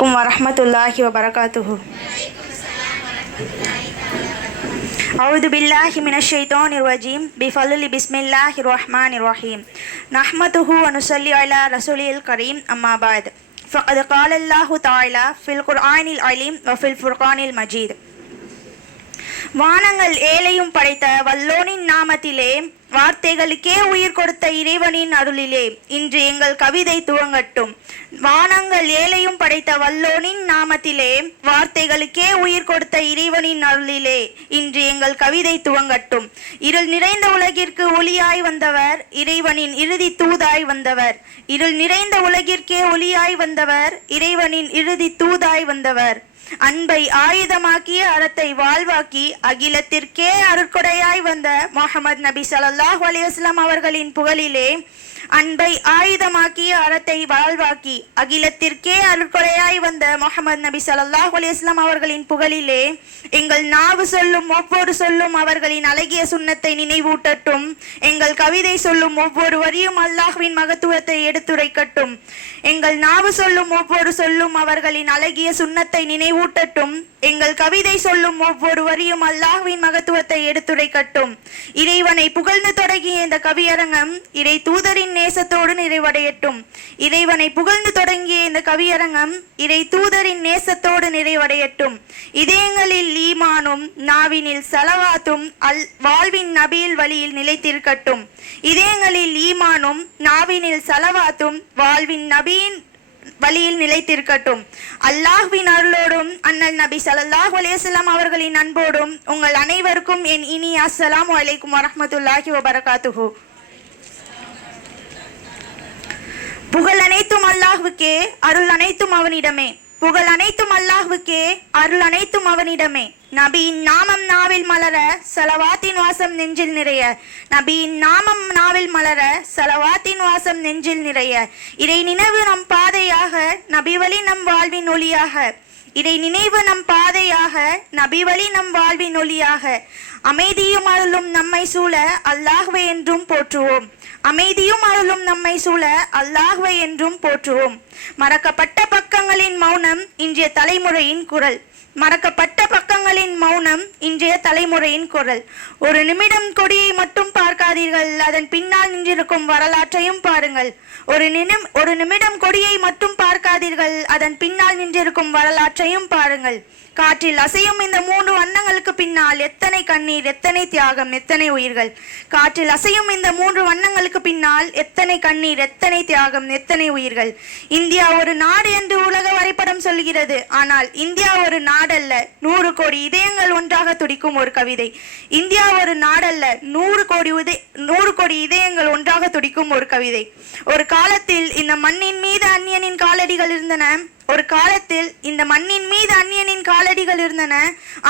warahmatullahi wabarakatuh. A'udzu billahi minasyaitonir rajim. Bifadli bismillahir rahim. Nahmaduhu wa nusalli ala rasulil karim. Amma ba'd. Faqad qala Allahu ta'ala fil Qur'anil alim wa fil Furqanil majid. வானங்கள் ஏழையும் படைத்த வல்லோனின் நாமத்திலே, வார்த்தைகளுக்கே உயிர் கொடுத்த இறைவனின் அருளிலே இன்று எங்கள் கவிதை துவங்கட்டும். வானங்கள் ஏழையும் படைத்த வல்லோனின் நாமத்திலே, வார்த்தைகளுக்கே உயிர் கொடுத்த இறைவனின் அருளிலே இன்று எங்கள் கவிதை துவங்கட்டும். இருள் நிறைந்த உலகிற்கு ஒளியாய் வந்தவர், இறைவனின் இறுதி தூதாய் வந்தவர். இருள் நிறைந்த உலகிற்கே ஒளியாய் வந்தவர், இறைவனின் இறுதி தூதாய் வந்தவர். அன்பை ஆயுதமாக்கிய அறத்தை வாழ்வாக்கி அகிலத்திற்கே அருட்கொடையாய் வந்த முஹம்மது நபி ஸல்லல்லாஹு அலைஹி வஸல்லம் அவர்களின் புகழிலே, அன்பை ஆயுதமாக்கிய அறத்தை வாழ்வாக்கி அகிலத்திற்கே அருட்கொடையாய் வந்த முஹம்மது நபி ஸல்லல்லாஹு அலைஹி வஸல்லம் அவர்களின் புகழிலே எங்கள் நாவு சொல்லும் ஒவ்வொரு சொல்லும் அவர்களின் அழகிய சுன்னத்தை நினைவூட்டட்டும். எங்கள் கவிதை சொல்லும் ஒவ்வொரு வரியும் அல்லாஹ்வின் மகத்துவத்தை எடுத்துரைக்கட்டும். எங்கள் நாவு சொல்லும் ஒவ்வொரு சொல்லும் அவர்களின் அழகிய சுன்னத்தை நினைவூட்டட்டும். எங்கள் கவிதை சொல்லும் ஒவ்வொரு வரியும் அல்லாஹ்வின் மகத்துவத்தை எடுத்துரைக்கட்டும். இறைவனை புகழ்ந்து தொடங்கிய இந்த கவியரங்கம் இறை தூதரின் நேசத்தோடு நிறைவடையட்டும். இறைவனை புகழ்ந்து தொடங்கிய இந்த கவியரங்கம் இறை தூதரின் நேசத்தோடு நிறைவடையட்டும். இதயங்களில் ஈமானும் நாவினில் சலவாத்தும் வாழ்வின் நபியில் வழியில் நிலைத்திருக்கட்டும். இதயங்களில் ஈமானும் நாவினில் சலவாத்தும் வாழ்வின் நபியின் வழியில் நிலைத்திருக்கட்டும். அல்லாஹ்வின் அருளோடும் அண்ணல் நபி ஸல்லல்லாஹு அலைஹி வஸல்லம் அவர்களின் அன்போடும் உங்கள் அனைவருக்கும் என் இனிய அஸ்ஸலாமு அலைக்கும் வரஹ்மத்துல்லாஹி வபரகாத்துஹு. புகழ் அனைத்தும் அல்லாஹ்வுக்கே, அருள் அனைத்தும் அவனிடமே. புகழ் அனைத்தும் அல்லாஹ்வுக்கே, அருள் அனைத்தும் அவனிடமே. நபியின் நாமம் நாவில் மலர, ஸலவாத்தின் வாசம் நெஞ்சில் நிறைய. நபியின் நாமம் நாவில் மலர, ஸலவாத்தின் வாசம் நெஞ்சில் நிறைய. இறை நினைவு நம் பாதையாக, நபி வழி நம் வாழ்வின் ஒளியாக. இறை நினைவு நம் பாதையாக, நபி வழி நம் வாழ்வின் ஒளியாக. அமைதியும் அருளும் நம்மை சூழ அல்லாஹ்வை என்றும் போற்றுவோம். அமைதியும் அருளும் நம்மை சூழ அல்லாஹ்வை என்றும் போற்றுவோம். மறக்கப்பட்ட பக்கங்களின் மௌனம் இன்றைய தலைமுறையின் குரல். மறக்கப்பட்ட பக்கங்களின் மௌனம் இன்றைய தலைமுறையின் குரல். ஒரு நிமிடம் கொடியை மட்டும் பார்க்காதீர்கள், அதன் பின்னால் நின்றிருக்கும் வரலாற்றையும் பாருங்கள். ஒரு நிமிடம் கொடியை மட்டும் பார்க்காதீர்கள், அதன் பின்னால் நின்றிருக்கும் வரலாற்றையும் பாருங்கள். காற்றில் அசையும் இந்த 3 வண்ணங்களுக்கு பின்னால் எத்தனை கண்ணீர், எத்தனை தியாகம், எத்தனை உயிர்கள். காற்றில் அசையும் இந்த 3 வண்ணங்களுக்கு பின்னால் எத்தனை கண்ணீர், எத்தனை தியாகம், எத்தனை உயிர்கள். இந்தியா ஒரு நாடு என்று உலக வரைபடம் சொல்கிறது. ஆனால் இந்தியா ஒரு நாடல்ல, 100 கோடி இதயங்கள் ஒன்றாக துடிக்கும் ஒரு கவிதை. இந்தியா ஒரு நாடல்ல, 100 கோடி இதயங்கள் ஒன்றாக துடிக்கும் ஒரு கவிதை. ஒரு காலத்தில் இந்த மண்ணின் மீது அந்நியனின் காலடிகள் இருந்தன. ஒரு காலத்தில் இந்த மண்ணின் மீது அந்நியனின் காலடிகள் இருந்தன.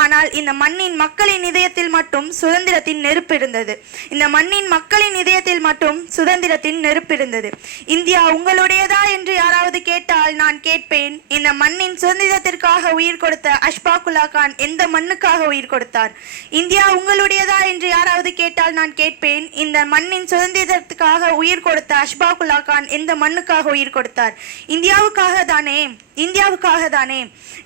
ஆனால் இந்த மண்ணின் மக்களின் இதயத்தில் மட்டும் சுதந்திரத்தின் நெருப்பு இருந்தது. இந்த மண்ணின் மக்களின் இதயத்தில் மட்டும் சுதந்திரத்தின் நெருப்பு இருந்தது. இந்தியா உங்களுடையதா என்று யாராவது கேட்டால் நான் கேட்பேன், இந்த மண்ணின் சுதந்திரத்திற்காக உயிர் கொடுத்த அஷ்பாகுல்லா கான் எந்த மண்ணுக்காக உயிர் கொடுத்தார்? இந்தியா உங்களுடையதா என்று யாராவது கேட்டால் நான் கேட்பேன், இந்த மண்ணின் சுதந்திரத்துக்காக உயிர் கொடுத்த அஷ்பாகுல்லா கான் எந்த மண்ணுக்காக உயிர் கொடுத்தார்? இந்தியாவுக்காக தானே, இந்தியாவுக்காக தானே.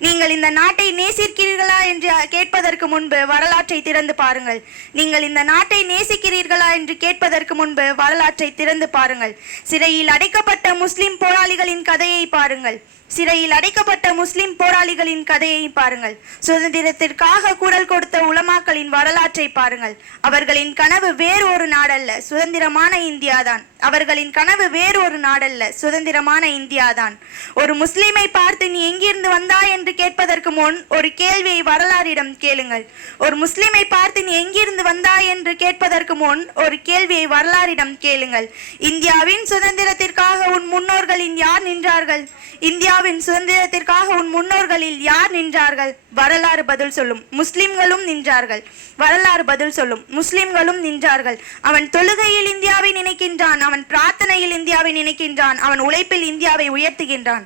நீங்கள் இந்த நாட்டை நேசிக்கிறீர்களா என்று கேட்பதற்கு முன்பு வரலாற்றை திறந்து பாருங்கள். நீங்கள் இந்த நாட்டை நேசிக்கிறீர்களா என்று கேட்பதற்கு முன்பு வரலாற்றை திறந்து பாருங்கள். சிறையில் அடைக்கப்பட்ட முஸ்லிம் போராளிகளின் கதையை பாருங்கள். சிறையில் அடைக்கப்பட்ட முஸ்லிம் போராளிகளின் கதையை பாருங்கள். சுதந்திரத்திற்காக குரல் கொடுத்த உலமாக்களின் வரலாற்றை பாருங்கள். அவர்களின் கனவு வேறு ஒரு நாடல்ல, சுதந்திரமான இந்தியாதான். அவர்களின் கனவு வேறு ஒரு நாடல்ல, சுதந்திரமான இந்தியாதான். ஒரு முஸ்லிமை பார்த்து நீ எங்கிருந்து வந்தாய் என்று கேட்பதற்கு முன் ஒரு கேள்வியை வரலாறிடம் கேளுங்கள். ஒரு முஸ்லிமை பார்த்து நீ எங்கிருந்து வந்தாய் என்று கேட்பதற்கு முன் ஒரு கேள்வியை வரலாறிடம் கேளுங்கள். இந்தியாவின் சுதந்திரத்திற்காக உன் முன்னோர்களின் யார் நின்றார்கள்? இந்தியாவின் சுதந்திரத்திற்காக உன் முன்னோர்களில் யார் நின்றார்கள்? வரலாறு பதில் சொல்லும். முஸ்லிம்களும் நின்றார்கள். வரலாறு பதில் சொல்லும். முஸ்லிம்களும் நின்றார்கள். அவன் தொழுகையில் இந்தியாவை நினைக்கின்றான், அவன் பிரார்த்தனையில் இந்தியாவை நினைக்கின்றான், அவன் உழைப்பில் இந்தியாவை உயர்த்துகின்றான்.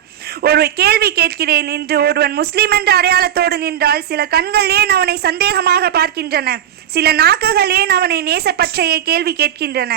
ஒரு கேள்வி கேட்கிறேன், இன்று ஒருவன் முஸ்லிம் என்ற அடையாளத்தோடு நின்றால் சில கண்கள் ஏன் அவனை சந்தேகமாக பார்க்கின்றன? சில நாக்குகள் ஏன் அவனை நேசப்பற்றைய கேள்வி கேட்கின்றன?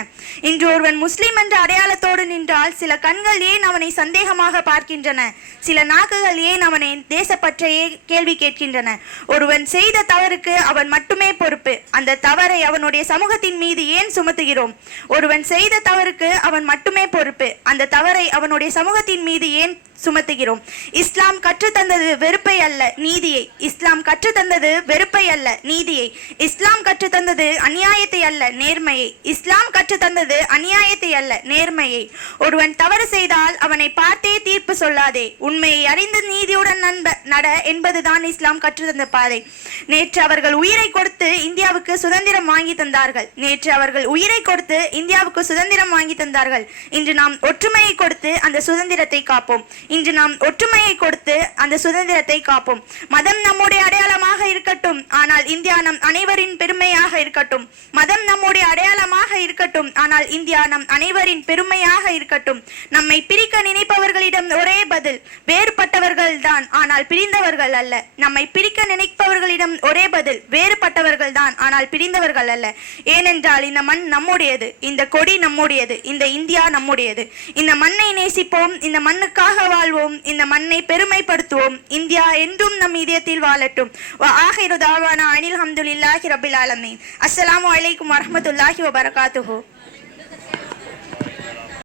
இன்று ஒருவன் முஸ்லிம் என்ற அடையாளத்தோடு நின்றால் சில கண்கள் ஏன் அவனை சந்தேகமாக பார்க்கின்றன? கேட்கின்றன. சில நாக்குகள் ஏன் அவனை தேசப்பற்றையே கேள்வி கேட்கின்றன. ஒருவன் செய்த தவறுக்கு அவன் மட்டுமே பொறுப்பு. அந்த தவறை அவனுடைய சமூகத்தின் மீது ஏன் சுமத்துகிறோம்? ஒருவன் செய்த தவறுக்கு அவன் மட்டுமே பொறுப்பு. அந்த தவறை அவனுடைய சமூகத்தின் மீது ஏன் சுமத்துகிறோம்? இஸ்லாம் கற்றுத்தந்தது வெறுப்பை அல்ல நீதியை. இஸ்லாம் கற்றுத்தந்தது வெறுப்பை அல்ல நீதியை. இஸ்லாம் கற்றுத்தந்தது அநியாயத்தை அல்ல நேர்மையை. இஸ்லாம் கற்றுத்தந்தது அநியாயத்தை அல்ல நேர்மையை. ஒருவன் தவறு செய்தால் அவனை பார்த்தே தீர்ப்பு சொல்லாதே. உண்மையை அறிந்து நீதியுடன் நட என்பதுதான் இஸ்லாம் கற்றுத்தந்த பாதை. நேற்று அவர்கள் உயிரை கொடுத்து இந்தியாவுக்கு சுதந்திரம் வாங்கி தந்தார்கள். நேற்று அவர்கள் உயிரை கொடுத்து இந்தியாவுக்கு சுதந்திரம் வாங்கி தந்தார்கள். இன்று நாம் ஒற்றுமையை கொடுத்து அந்த சுதந்திரத்தை காப்போம். இன்று நாம் ஒற்றுமையை கொடுத்து அந்த சுதந்திரத்தை காப்போம். மதம் நம்முடைய அடையாளமாக இருக்கட்டும், ஆனால் இந்தியா நம் அனைவரின் பெருமையாக இருக்கட்டும். மதம் நம்முடைய அடையாளமாக இருக்கட்டும், ஆனால் இந்தியா நம் அனைவரின் பெருமையாக இருக்கட்டும். நம்மை பிரிக்க நினைப்பவர்களிடம் ஒரே பதில், வேறுபட்டவர்கள் தான் ஆனால் பிரிந்தவர்கள் அல்ல. நம்மை பிரிக்க நினைப்பவர்களிடம் ஒரே பதில், வேறுபட்டவர்கள் தான் ஆனால் பிரிந்தவர்கள் அல்ல. ஏனென்றால் இந்த மண் நம்முடையது, இந்த கொடி நம்முடையது, இந்த இந்தியா நம்முடையது. இந்த மண்ணை நேசிப்போம், இந்த மண்ணுக்காக வாழ்வோம், இந்த மண்ணை பெருமைப்படுத்துவோம். இந்தியா என்றும் நம் இதயத்தில் வாழட்டும். ஆகிரு தாவானா அனில் ஹம்துலில்லாஹி ரபில் ஆலமீன். அஸ்ஸலாமு அலைக்கும் வரஹ்மத்துல்லாஹி வபரகாத்துஹு.